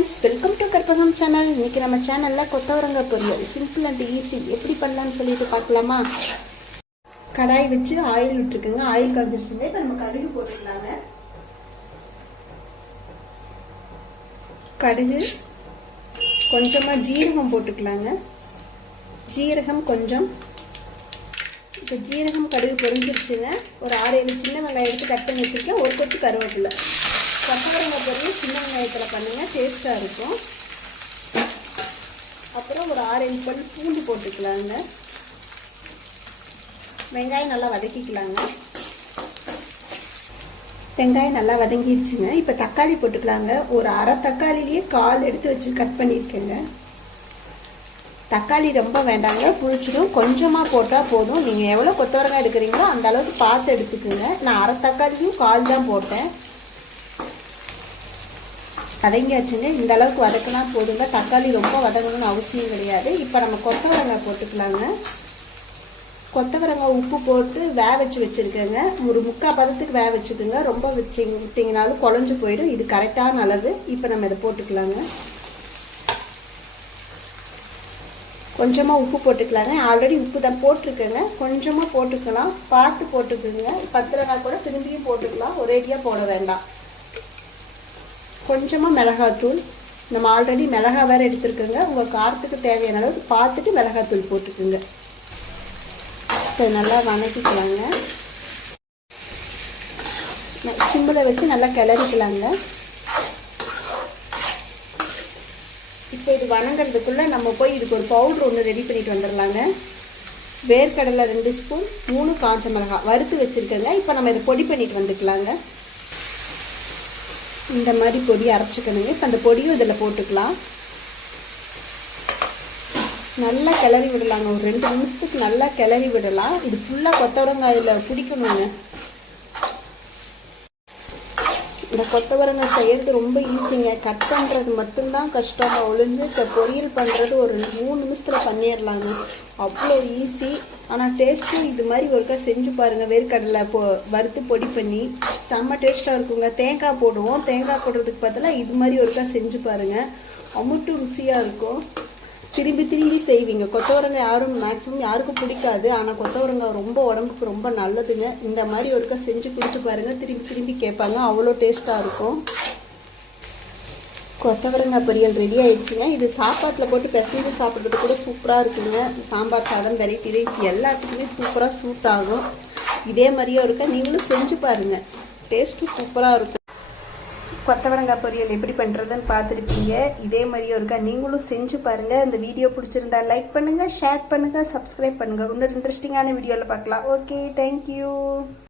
Friends, welcome to Karpagam channel. இன்றைக்கி நம்ம சேனலில் கொத்தவரங்காய் பொரியல் சிம்பிள் அண்ட் ஈஸி எப்படி பண்ணலான்னு சொல்லிட்டு பார்க்கலாமா? கடாய் வச்சு ஆயில் விட்டுருக்குங்க. ஆயில் காய்ச்சிருச்சுங்க. இப்போ நம்ம கடுகு போட்டுக்கலாங்க. கடுகு கொஞ்சமாக ஜீரகம் போட்டுக்கலாங்க. ஜீரகம் கொஞ்சம். இப்போ ஜீரகம் கடுகு பொரிஞ்சிருச்சுங்க. ஒரு 6-7 சின்ன வெங்காயம் எடுத்து கட் பண்ணி வச்சுருக்கேன். ஒரு கொத்து கருவேப்பிலை. கொத்தவரங்காய் பொரியல் சின்ன வெங்காயத்தில் பண்ணுங்கள், டேஸ்ட்டாக இருக்கும். அப்புறம் ஒரு 6-7 பல் பூண்டு போட்டுக்கலாங்க. வெங்காயம் நல்லா வதக்கிக்கலாங்க. வெங்காயம் நல்லா வதங்கிடுச்சுங்க. இப்போ தக்காளி போட்டுக்கலாங்க. ஒரு அரை தக்காளிலேயே கால் எடுத்து வச்சு கட் பண்ணியிருக்கேங்க. தக்காளி ரொம்ப வேண்டாங்க, புளிச்சிடும். கொஞ்சமாக போட்டால் போதும். நீங்கள் எவ்வளோ கொத்தவரங்காய் எடுக்கிறீங்களோ அந்த அளவுக்கு பார்த்து எடுத்துக்கோங்க. நான் அரை தக்காளியும் கால் தான் போட்டேன். வதங்கியாச்சுங்க. இந்த அளவுக்கு வதக்கினா போதுங்க. தக்காளி ரொம்ப வதங்கணும்னு அவசியம் கிடையாது. இப்போ நம்ம கொத்தவரங்காய் போட்டுக்கலாங்க. கொத்தவரங்காய் உப்பு போட்டு வேக வச்சு வச்சுருக்கேங்க. ஒரு 3/4 பதத்துக்கு வேக வச்சுக்கோங்க. ரொம்ப விட்டிங்கனாலும் குழஞ்சி போயிடும். இது கரெக்டான அளவு. இப்போ நம்ம இதை போட்டுக்கலாங்க. கொஞ்சமாக உப்பு போட்டுக்கலாங்க. ஆல்ரெடி உப்பு தான் போட்டிருக்கேங்க. கொஞ்சமாக போட்டுக்கலாம், பார்த்து போட்டுக்குங்க. பத்திரனா கூட திரும்பியும் போட்டுக்கலாம், ஒரேடியாக போட வேண்டாம். கொஞ்சமாக மிளகாத்தூள். நம்ம ஆல்ரெடி மிளகா வேறு எடுத்துருக்கோங்க. உங்கள் காரத்துக்கு தேவையான அளவுக்கு பார்த்துட்டு மிளகாத்தூள் போட்டுக்குங்க. இப்போ நல்லா வதக்கிக்கலாங்க. சிம்பிளை வச்சு நல்லா கிளறிக்கலாங்க. இப்போ இது வணங்கிறதுக்குள்ளே நம்ம போய் இதுக்கு ஒரு பவுட்ரு ஒன்று ரெடி பண்ணிட்டு வந்துடலாங்க. வேர்க்கடலை 2 ஸ்பூன், 3 காஞ்ச மிளகாய் வறுத்து வச்சுருக்கேங்க. இப்போ நம்ம இதை பொடி பண்ணிட்டு வந்துக்கலாங்க. இந்த மாதிரி பொடி அரைச்சிக்கணுங்க. இப்போ அந்த பொடியும் இதில் போட்டுக்கலாம். நல்லா கிளறி விடலாங்க. ஒரு 2 நிமிஷத்துக்கு நல்லா கிளறி விடலாம். இது ஃபுல்லாக கொத்தவரங்காயில் பிடிக்கணுங்க. இந்த கொத்தவரங்காய் செய்கிறது ரொம்ப ஈஸிங்க. கட் பண்ணுறது மட்டும்தான் கஷ்டமாக ஒழிஞ்சு இப்போ பொரியல் பண்ணுறது ஒரு 3 நிமிஷத்தில் பண்ணிடலாங்க. அவ்வளோ ஈஸி. ஆனால் டேஸ்ட்டும் இது மாதிரி ஒருக்கா செஞ்சு பாருங்கள். வேர்க்கடலை வறுத்து பொடி பண்ணி செம்ம டேஸ்ட்டாக இருக்குங்க. தேங்காய் போடுவோம். தேங்காய் போடுறதுக்கு பதிலாக இது மாதிரி ஒருக்கா செஞ்சு பாருங்கள். அமுட்டு ருசியாக இருக்கும். திரும்பி திரும்பி செய்வீங்க. கொத்தவரங்காய் மேக்ஸிமம் யாருக்கும் பிடிக்காது. ஆனால் கொத்தவரங்காய் ரொம்ப உடம்புக்கு ரொம்ப நல்லதுங்க. இந்த மாதிரி ஒருக்கா செஞ்சு கொடுத்து பாருங்கள். திரும்பி திரும்பி கேட்பாங்க. அவ்வளோ டேஸ்ட்டாக இருக்கும். கொத்தவரங்காய் பொரியல் ரெடி ஆயிடுச்சுங்க. இது சாப்பாட்டில் போட்டு பிசைஞ்சு சாப்பிட்றது கூட சூப்பராக இருக்குங்க. சாம்பார் சாதம், வெரைட்டி ரைஸ் எல்லாத்துக்குமே சூப்பராக சூட் ஆகும். இதே மாதிரியே இருக்கா, நீங்களும் செஞ்சு பாருங்கள். டேஸ்ட்டும் சூப்பராக இருக்கும். கொத்தவரங்காய் பொரியல் எப்படி பண்ணுறதுன்னு பார்த்துருப்பீங்க. இதே மாதிரியும் இருக்கா, நீங்களும் செஞ்சு பாருங்கள். இந்த வீடியோ பிடிச்சிருந்தா லைக் பண்ணுங்கள், ஷேர் பண்ணுங்கள், சப்ஸ்கிரைப் பண்ணுங்கள். இன்னொரு இன்ட்ரெஸ்டிங்கான வீடியோவில் பார்க்கலாம். Okay, thank you.